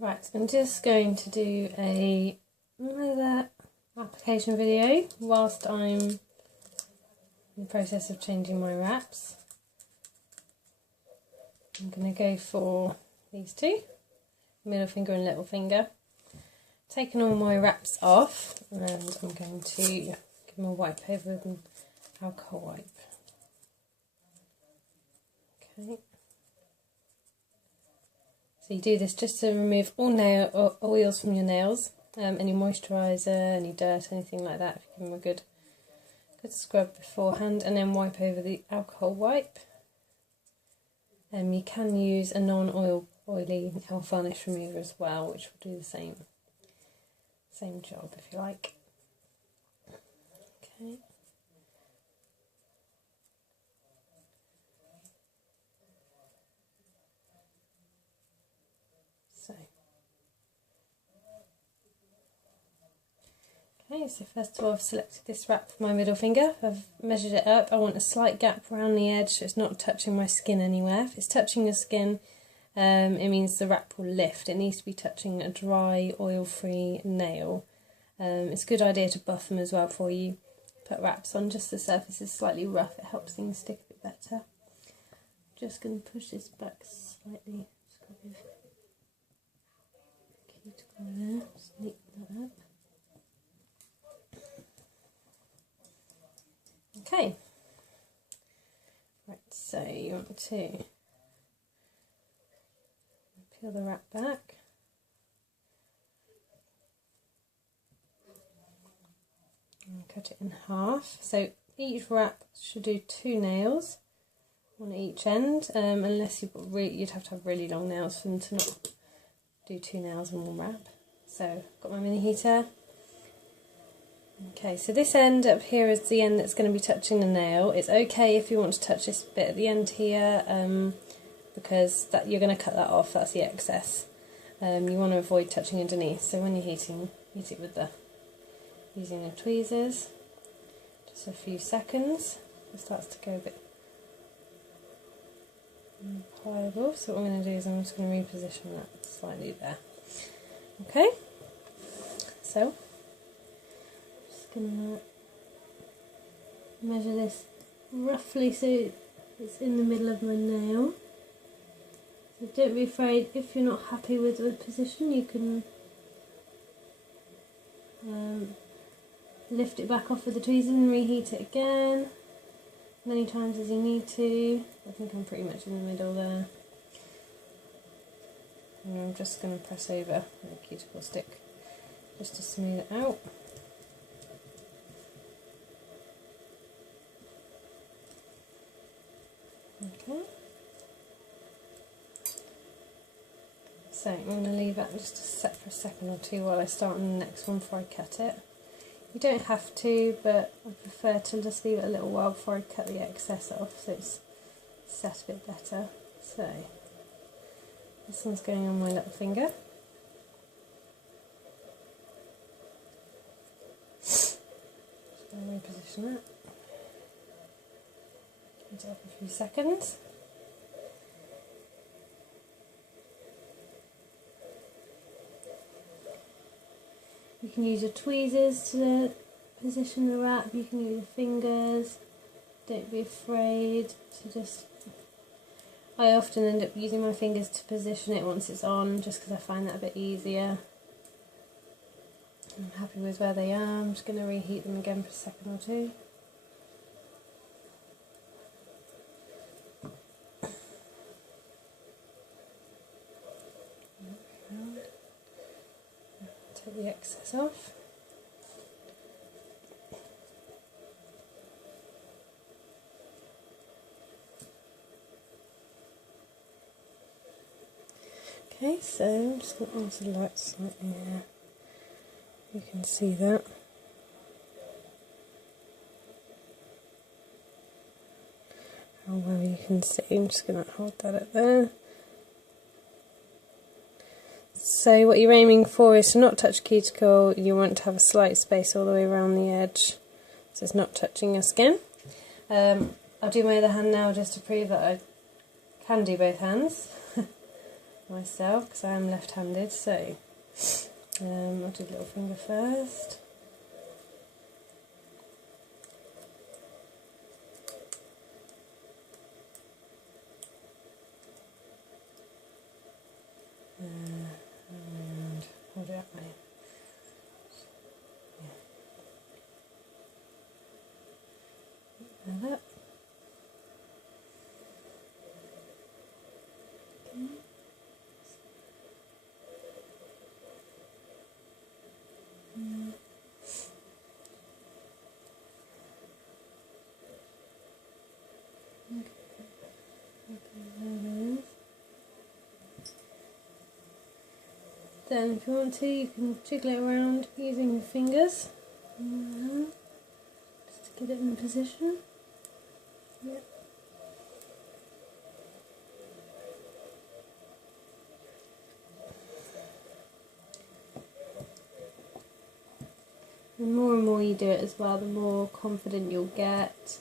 Right, I'm just going to do another application video whilst I'm in the process of changing my wraps. I'm going to go for these two, middle finger and little finger. Taking all my wraps off, and I'm going to give them a wipe over with an alcohol wipe. Okay. So you do this just to remove all oils from your nails, any moisturiser, any dirt, anything like that. If you give them a good scrub beforehand, and then wipe over the alcohol wipe. You can use a non-oily nail varnish remover as well, which will do the same job if you like. Okay. So first of all, I've selected this wrap for my middle finger. I've measured it up. I want a slight gap around the edge so it's not touching my skin anywhere. If it's touching the skin, it means the wrap will lift. It needs to be touching a dry, oil-free nail. It's a good idea to buff them as well before you put wraps on. Just the surface is slightly rough, it helps things stick a bit better. Just going to push this back slightly. Just got a bit of cuticle there, just neaten that up. Okay, right, so you want to peel the wrap back. And cut it in half. So each wrap should do 2 nails on each end, unless you'd have to have really long nails for them to not do 2 nails in one wrap. So I've got my mini heater. Okay, so this end up here is the end that's going to be touching the nail. It's okay if you want to touch this bit at the end here, because you're going to cut that off, that's the excess. You want to avoid touching underneath, so when you're heating, heat it with using the tweezers. Just a few seconds. It starts to go a bit pliable, so what I'm going to do is I'm just going to reposition that slightly there. Okay, so going to measure this roughly so it's in the middle of my nail. So don't be afraid, if you're not happy with the position, you can lift it back off with the tweezers and reheat it again many times as you need to. I think I'm pretty much in the middle there. And I'm just going to press over with a cuticle stick just to smooth it out. Okay, so I'm going to leave that just to set for a second or two while I start on the next one before I cut it. You don't have to, but I prefer to just leave it a little while before I cut the excess off so it's set a bit better. So this one's going on my little finger. Just going to reposition it. It up a few seconds. You can use your tweezers to position the wrap, you can use your fingers. Don't be afraid to just... I often end up using my fingers to position it once it's on, just because I find that a bit easier. I'm happy with where they are. I'm just going to reheat them again for a second or two. Take the excess off. Okay, so I'm just going to alter the light slightly here. You can see that. How well you can see. I'm just going to hold that up there. So what you're aiming for is to not touch cuticle. You want to have a slight space all the way around the edge so it's not touching your skin. I'll do my other hand now just to prove that I can do both hands. myself because I am left-handed, so I'll do little finger first. And hold it up, mate. That up. Then if you want to, you can jiggle it around using your fingers. Just to get it in position. Yep. And more you do it as well, the more confident you'll get.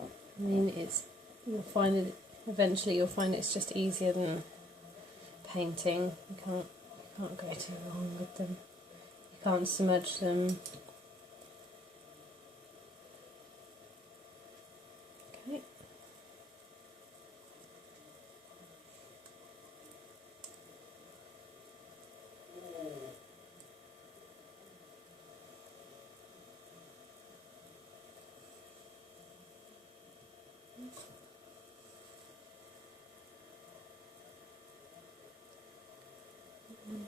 I mean, you'll find it eventually. You'll find it's just easier than painting. You can't go too wrong with them. You can't smudge them. Okay.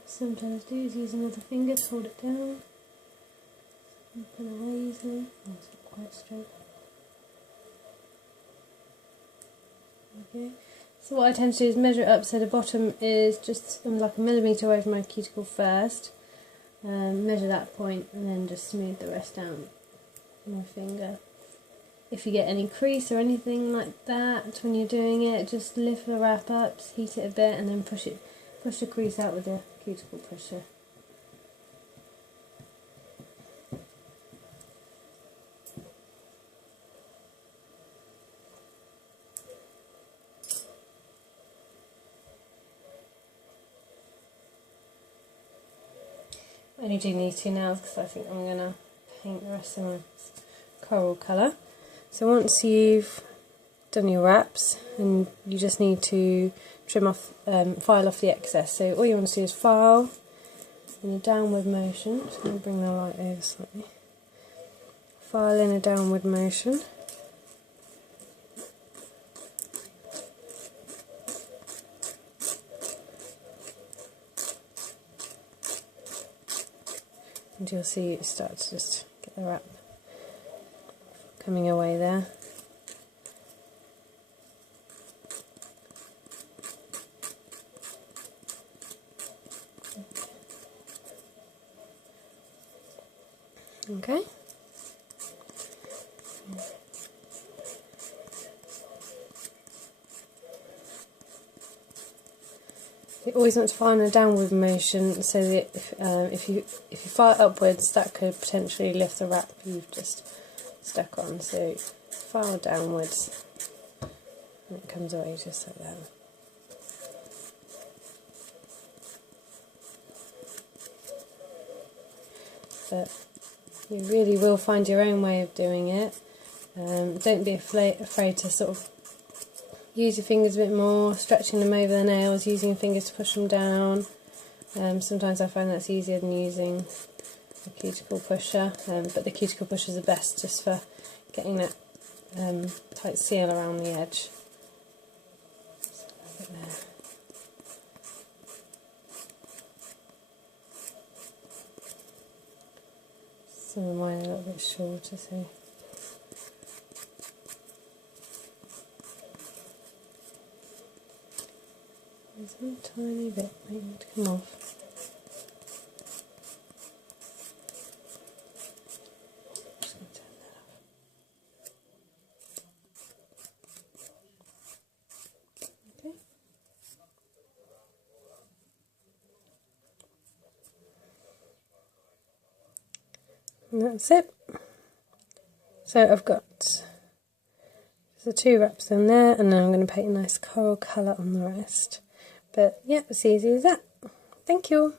Sometimes do is use another finger to hold it down. Put it away easily. Oh, it's not quite straight. Okay. So what I tend to do is measure it up so the bottom is just like a millimetre away from my cuticle first. Measure that point and then just smooth the rest down with my finger. If you get any crease or anything like that when you're doing it, just lift the wrap up, just heat it a bit and then push the crease out with the cuticle pusher. I only do these two nails because I think I'm going to paint the rest of my coral colour. So once you've done your wraps, and you just need to trim off, file off the excess. So all you want to do is file in a downward motion. Just going to bring the light over slightly. File in a downward motion. And you'll see it start to just get the wrap coming away there. Okay. You always want to file in a downward motion so that if you file upwards, that could potentially lift the wrap you've just stuck on. So file downwards, and it comes away just like that. But you really will find your own way of doing it. Don't be afraid to sort of use your fingers a bit more, stretching them over the nails, using your fingers to push them down. Sometimes I find that's easier than using a cuticle pusher, but the cuticle pushers are best just for getting that tight seal around the edge. Some of mine are a little bit shorter, so there's one tiny bit waiting to come off. Just going to turn that off. Okay. And that's it. So I've got So 2 wraps on there, and then I'm going to paint a nice coral colour on the rest. But yeah, it's easy as that. Thank you.